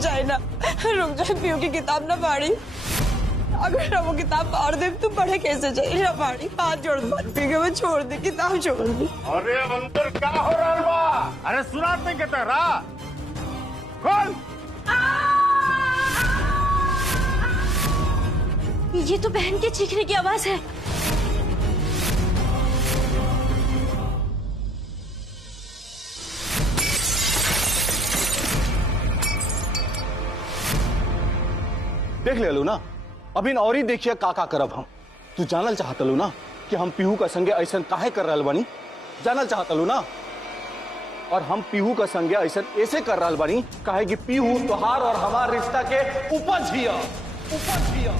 जाए ना, रुक जाए। पीयू की किताब ना पाड़ी, अगर वो किताब पाड़ दे तो पढ़े कैसे जाए? ना पाड़ी, हाथ जोड़ मत पी के मैं छोड़ दी, किताब छोड़ दी। अरे अंदर क्या हो रहा है बा? अरे सुनात नहीं कहता रहा कौन? ये तो बहन के चीखने की आवाज है। देख ले लो ना, अभी और ही देखिए का करब हम। तू जानल चाहत लो ना कि हम पीहू का संगे ऐसा काहे कर रहा बानी? जानल चाहत लो ना। और हम पीहू का संगे ऐसा ऐसे कर रहा बानी काहे कि पीहू तोहार और हमार रिश्ता के उपज ही है, उपज ही है।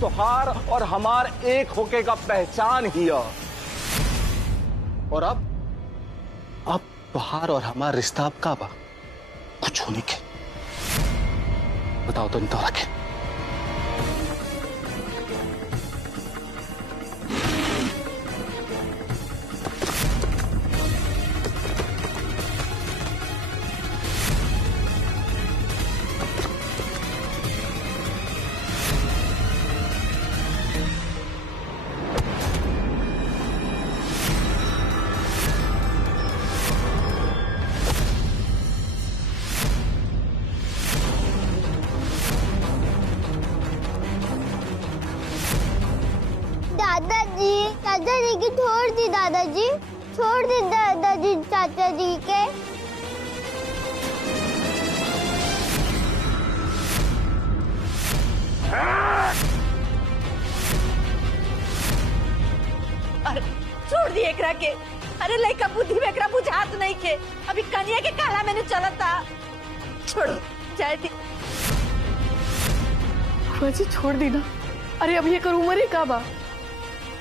तोहार और हमार एक होके का पहचान ही है। और अब तोहार और हमार रिश्ता अब का बा? कुछ होने के बताओ तो नहीं तो रखे। दादाजी की छोड़ दी, दादाजी छोड़ दी, दादाजी चाचा जी के। अरे छोड़ दिए एकरा के। अरे लइका बुद्धि में एकरा बुझात नहीं के। अभी कन्या के काला मैंने चलता। छोड़ जाए दी। जी छोड़ दी ना। अरे अब ये कर उम्र ही का बा?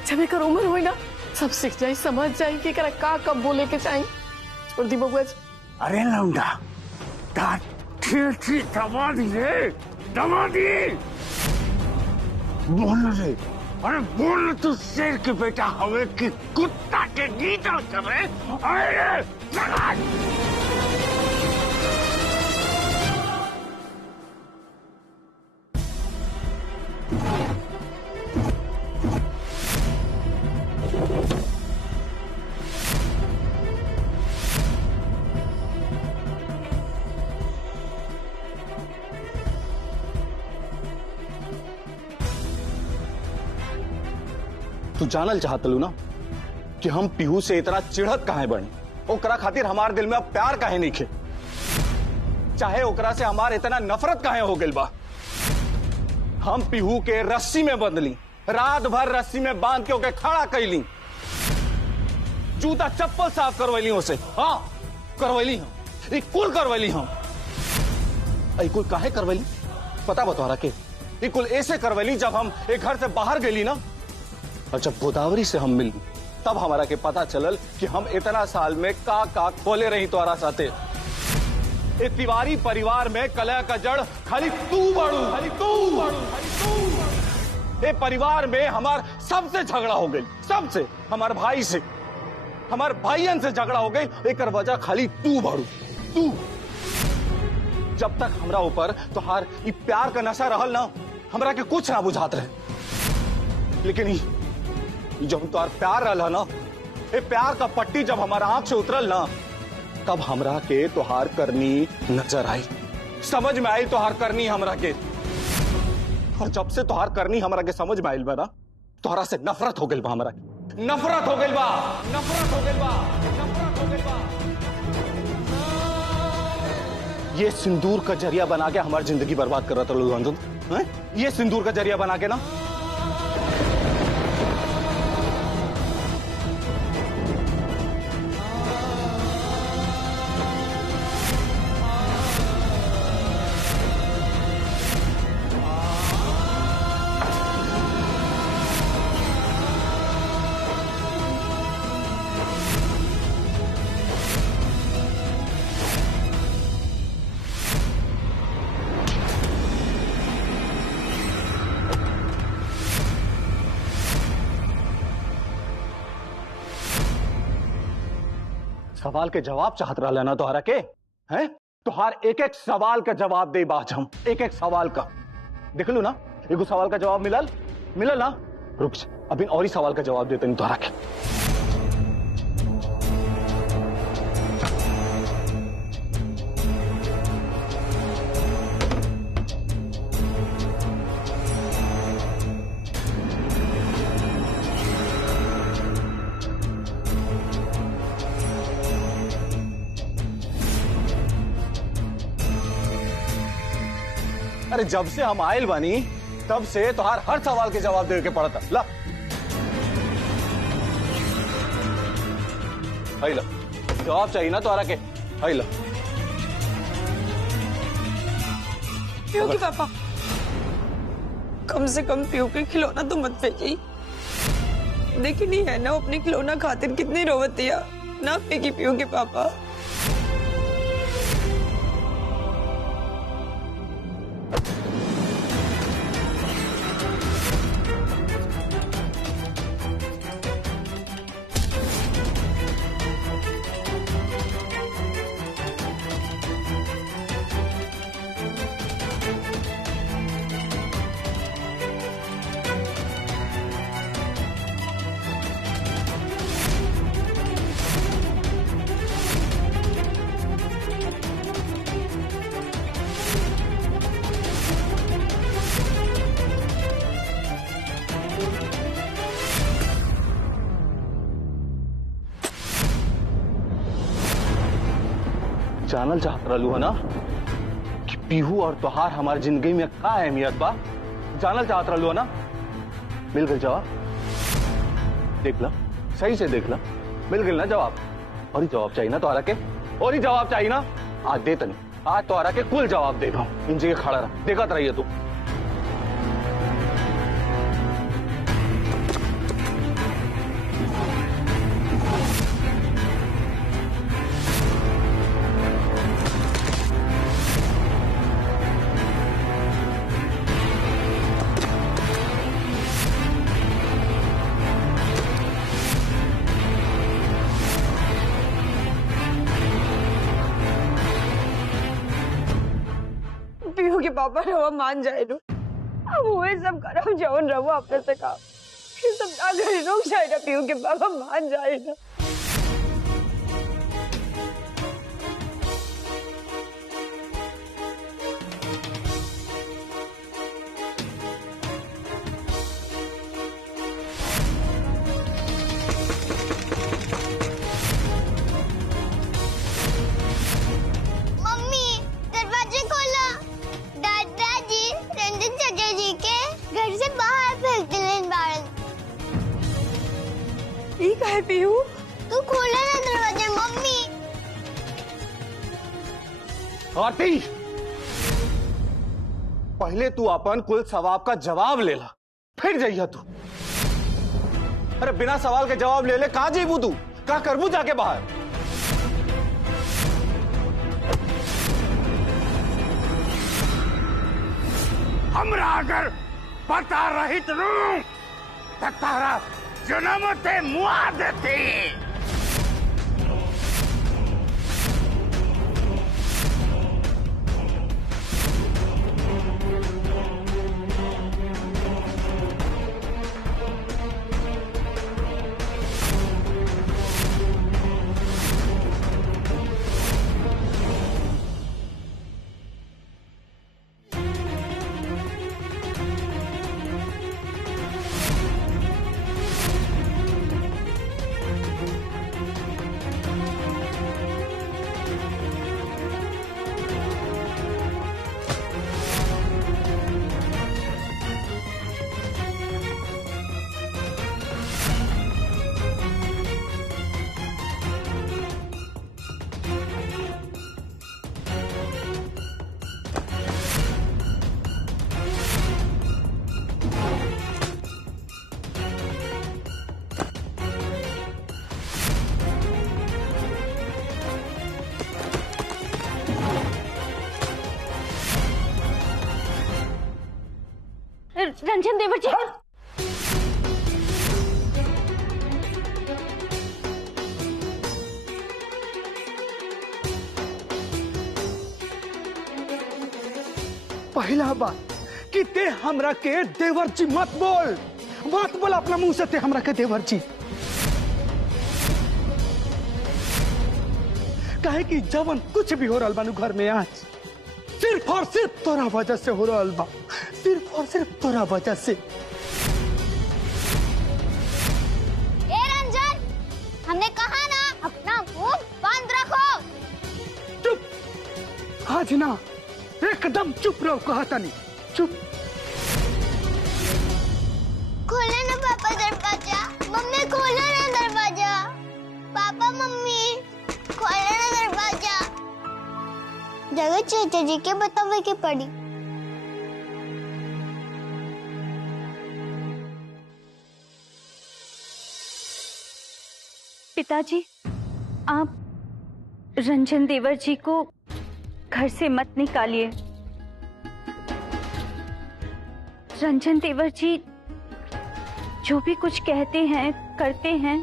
जब एक उम्र हुई ना सब सीख जाए, समझ जाए कि करा का कब बोले के चाहिए। छोड़ दी बबुआ जी। अरे लौंडा दमादी रे, दमादी बोल रे। अरे बोल तू शेर के बेटा हवे कि कुत्ता के गीत करे। अरे तू जानल चाहत लू ना कि हम पीहू से इतना चिढ़त काहे बनी? ओकरा खातिर हमार दिल में अब प्यार काहे नहीं खे? चाहे ओकरा से हमार इतना नफरत काहे हो गइल बा? हम पीहू के रस्सी में बंधली, रात भर रस्सी में बांध के ओके खड़ा कैली, जूता चप्पल साफ करवैली उसे। हाँ करवैली हम, कुल करवैली हम। कुल काहे करवैली पता बतौरा के? कुल ऐसे करवैली जब हम एक घर से बाहर गईली ना, और जब गोदावरी से हम मिली तब हमारा के पता चलल कि हम इतना साल में का खोले रही तोरा साथे। ए तिवारी परिवार में कलह का जड़ खाली तू बड़ू, खाली तू बड़ू, खाली तू बड़ू। ए परिवार में हमार सबसे झगड़ा हो गई, सबसे, हमार भाई से, हमार भाईयन से झगड़ा हो गई। एक वजह खाली तू बड़ू, तू। जब तक हमरा ऊपर तोहार प्यार का नशा रहल ना, हमरा के कुछ ना बुझात रहे। लेकिन जब तोहार प्यार रहला ना, ये प्यार का पट्टी जब हमारा आंख से उतरल ना, तब हमरा के तोहार करनी नजर आई, समझ में आई तोहार करनी हमरा के। और जब से तोहार करनी हमरा के समझ में आइल बा ना, तोहरा से नफरत हो गइल बा हमरा के। नफरत हो गइल बा, नफरत हो गइल बा, नफरत हो गइल बा। ये सिंदूर का जरिया बना के हमारी जिंदगी बर्बाद कर रहा था लोग। ये सिंदूर का जरिया बना के ना, सवाल के जवाब चाहत रहा ना तोहरा के हैं? तो हर एक एक सवाल का जवाब दे बाज हम, एक एक सवाल का। देख लो ना, एक सवाल का जवाब मिलल मिलल ना। रुक जा, अभी और ही सवाल का जवाब देते नहीं तोहरा के। अरे जब से हम आयल बानी तब से तोहार हर सवाल के जवाब दे के पड़ता। ला हाई ला, जवाब चाहिए ना तोहरा के। हाई ला पीयू के पापा, कम से कम पीयू के खिलौना तो मत फेंकी। देखी नहीं है ना अपने खिलौना खातिर कितनी रोवती है। ना फेंकी पीयू के पापा। जानल चाहत रहलू है ना कि पीहू और तोहार हमारी जिंदगी में का अहमियत बा। जानल चाहत रहलू है ना, मिल गई जवाब। देख ला, सही से देख ला, मिल गई ना जवाब। और ही जवाब चाहिए ना तोहरा के, और ही जवाब चाहिए ना। आज दे तनी, आज तोहरा के कुल जवाब दे दो। इन जगह खड़ा रहा, देखत रहिए तू। पीयू के पापा रवा मान जाए नो। अब हुए सब करम जवन रवा अपने से काम। ये सब ना करे रुक जाए ना, पीयू के पापा मान जाए ना। मम्मी दरवाजे खोलो। दादाजी रंजन चाचा जी के घर से बाहर फेंक दिले बाहर। ठीक है पीयू, तू खोला ना दरवाजा। मम्मी आरती, पहले तू अपन कुल सवाल का जवाब ले ला, फिर जाइए तू। अरे बिना सवाल के जवाब ले ले, कहां जेबू तू, कहां करबू जाके बाहर। हमरा अगर पता रहित रू तो तारा जन्म ते मुआ देती। रंजन देवर जी, पहला बात कि ते हमरा के देवर जी मत बोल अपना मुंह से ते हमरा के देवर जी। काहे कि जवन कुछ भी हो रहा बानू घर में आज सिर्फ और सिर्फ तोरा वजह से हो रहा बा, सिर्फ और सिर्फ तोरा वजह से। ए रंजन, हमने कहा ना अपना मुंह बंद रखो। चुप, आज ना एकदम चुप रहो, कहा था नहीं, चुप। खोलो ना पापा दरवाजा, मम्मी खोलो ना दरवाजा, पापा मम्मी खोलो ना दरवाजा। जगह चाचा जी के बतावे के पड़ी। पिताजी, आप रंजन देवर जी को घर से मत निकालिए। रंजन देवर जी जो भी कुछ कहते हैं करते हैं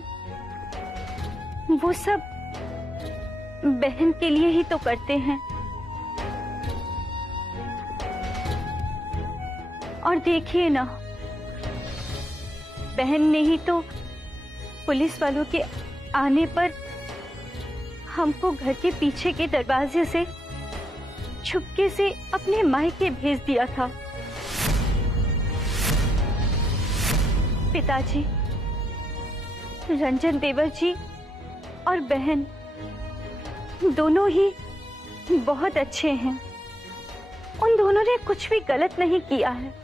वो सब बहन के लिए ही तो करते हैं। और देखिए ना, बहन ने ही तो पुलिस वालों के आने पर हमको घर के पीछे के दरवाजे से छुपके से अपने मायके भेज दिया था। पिताजी, रंजन देवर जी और बहन दोनों ही बहुत अच्छे हैं। उन दोनों ने कुछ भी गलत नहीं किया है।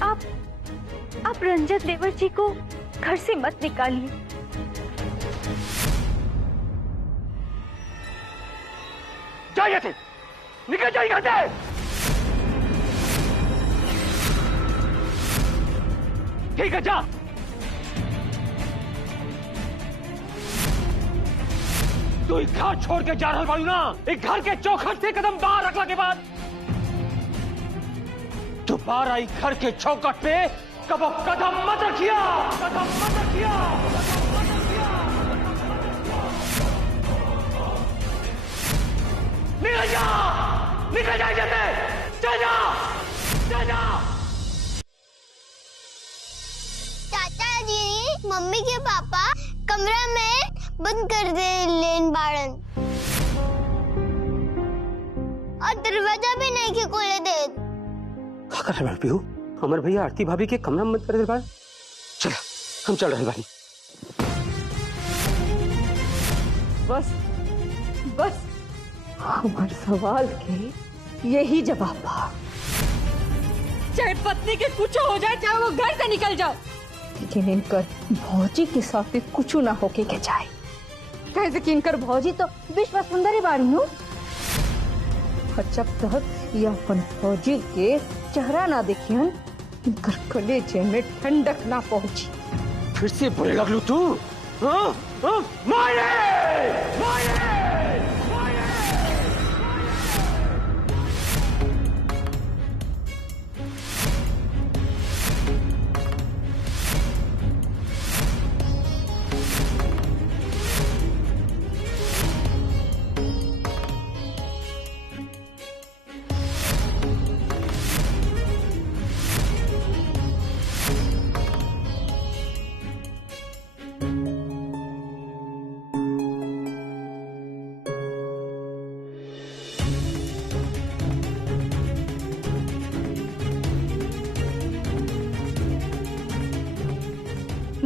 आप रंजन देवर जी को घर से मत निकालिए। जाइए थे, निकल जाइए घर से। ठीक है, जा। तू एक घर छोड़ के जा रहा बाड़ू ना, एक घर के चौखट से कदम बाहर रखला के बाद दोबारा एक घर के चौखट पे कब कदम मत रखिया, कदम मत रखिया, कदम मत रखिया। निकल जा, निकल जा जैसे, चल जा, चल जा। चाचा जी मम्मी के पापा कमरा में बंद कर दे लेन बाड़न और दरवाजा भी नहीं के खोले दे। क्या कर रहे हो? अमर भैया आरती भाभी के कमरा में बंद कर दे बार। चल, हम चल रहे बानी। बस बस हमारे सवाल के यही जवाब था। चाहे पत्नी के कुछ हो जाए, चाहे वो घर से निकल जाओ, लेकिन इनकर भौजी के साथ भी कुछ ना होके के जाए। कैसे कि इनकर भौजी तो विश्व सुंदरी बाड़ी नु, और जब तक ये अपन भौजी के चेहरा ना देखियन, इनकर कलेजे में ठंडक ना पहुंची। फिर से बुरे लगलू तू? हाँ? हाँ? मारे! मारे!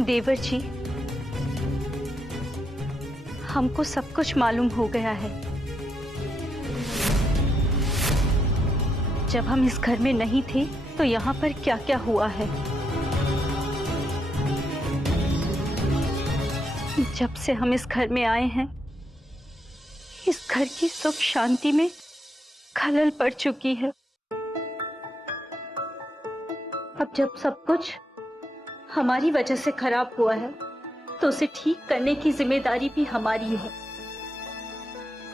देवर जी, हमको सब कुछ मालूम हो गया है। जब हम इस घर में नहीं थे तो यहाँ पर क्या क्या हुआ है। जब से हम इस घर में आए हैं, इस घर की सुख शांति में खलल पड़ चुकी है। अब जब सब कुछ हमारी वजह से खराब हुआ है तो उसे ठीक करने की जिम्मेदारी भी हमारी है।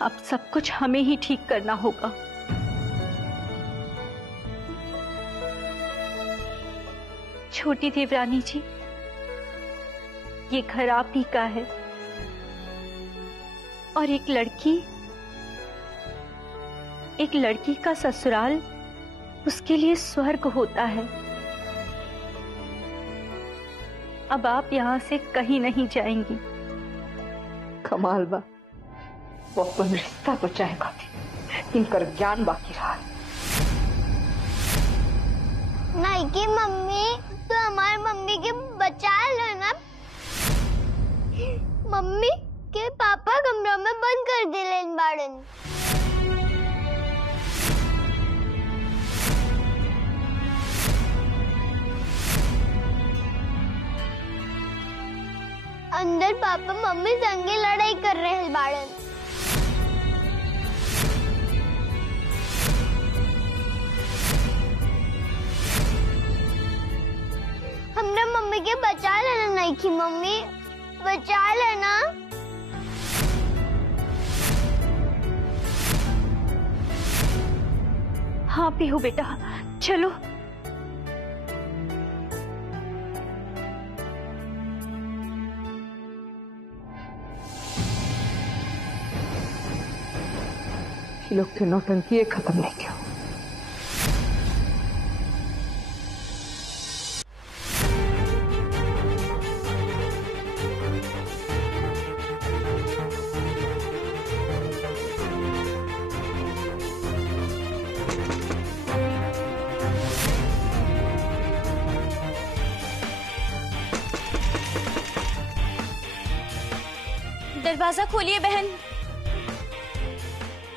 अब सब कुछ हमें ही ठीक करना होगा। छोटी देवरानी जी, ये घर आप ही का है और एक लड़की एक लड़की का ससुराल उसके लिए स्वर्ग होता है। अब आप यहाँ से कहीं नहीं जाएंगी। कमाल बा, वो अपन रिश्ता बचाए खातिर इनकर ज्ञान बाकी रहा। नहीं की मम्मी, तो हमारी मम्मी के बचा लेना। मम्मी के पापा कमरा में बंद कर दिले बाड़न। अंदर पापा मम्मी संगे लड़ाई कर रहे हैं बाड़न। हमने मम्मी के बचा लेना। नहीं की मम्मी, बचा लेना। हाँ पीहू बेटा, चलो। ये लोग के नौटंकी खत्म नहीं किया। दरवाजा खोलिए बहन।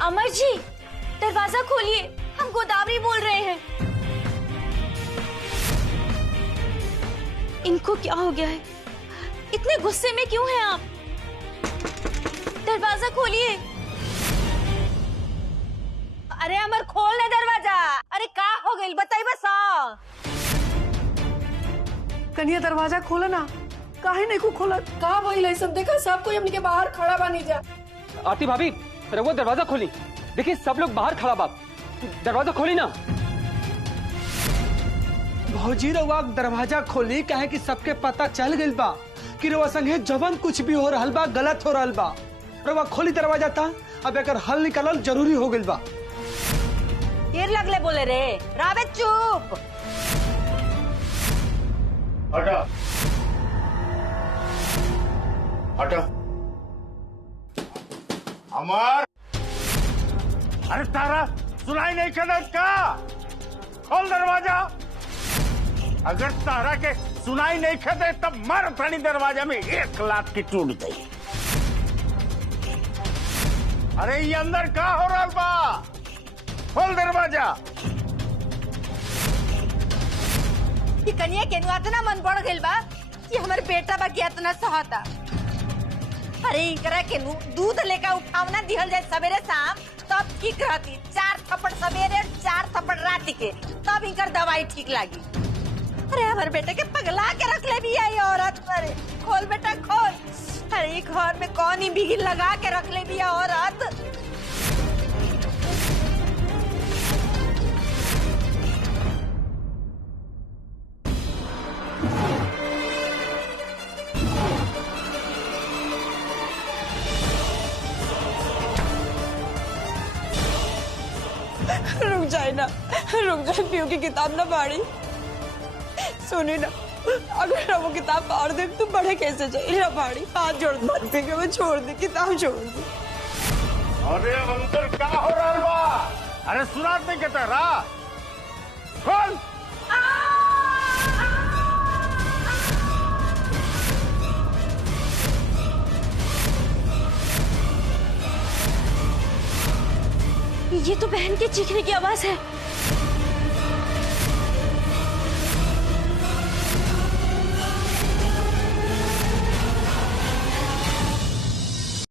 अमर जी, दरवाजा खोलिए, हम गोदावरी बोल रहे हैं। इनको क्या हो गया है? इतने गुस्से में क्यों हैं आप? दरवाजा खोलिए। अरे अमर, खोल ले दरवाजा। अरे का हो गई बताई बस। कन्या दरवाजा खोला ना, काहे नहीं को खोला? कहा वही लाइसन देखा, सब कोई हमने के बाहर खड़ा बानी जा। आरती भाभी, वो दरवाजा खोली। देखिए सब लोग बाहर खड़ा बाप, दरवाजा खोली ना। भौजी रउआ दरवाजा खोली, काहे कि सबके पता चल गइल बा कि रउआ संगे जवन कुछ भी हो रहल बा गलत हो रहल बा। रउआ खोली दरवाजा था, अब एकर हल निकालल जरूरी हो गइल बा। देर लगले बोले रे। रावे चुप। हटा हटा। अमर, अरे तारा सुनाई नहीं कर का? खोल दरवाजा। अगर तारा के सुनाई नहीं कर तब मर थनी दरवाजा में 1 लात की टूट गई। अरे ये अंदर का हो रहा बा? खोल दरवाजा। ये कन्या के इतना मन बढ़ गइल बा कि हमारे बेटा बा के इतना सहता। अरे इकरा के दूध लेकर उठावना दिहल जाए सवेरे शाम, तब ठीक रहती। 4 थप्पड़ सवेरे 4 थप्पड़ रात के, तब इनकर दवाई ठीक लागी। अरे हमारे बेटे के पगला के रख ले भी आई औरत। अरे खोल बेटा खोल। अरे घर में कौन ही बिगिल लगा के रख ले भी औरत। रुक जाए ना, रुक जाए। पीयू की किताब ना पढ़ी। सुनी ना, अगर वो किताब पढ़ दे तो बड़े कैसे जाए ना पढ़ी। हाथ जोड़ मत पे मैं छोड़ दी, किताब छोड़ दी। अरे अंदर क्या हो रहा बा? अरे सुनात नहीं कहता रहा। खोल। ये तो बहन के चीखने की आवाज है।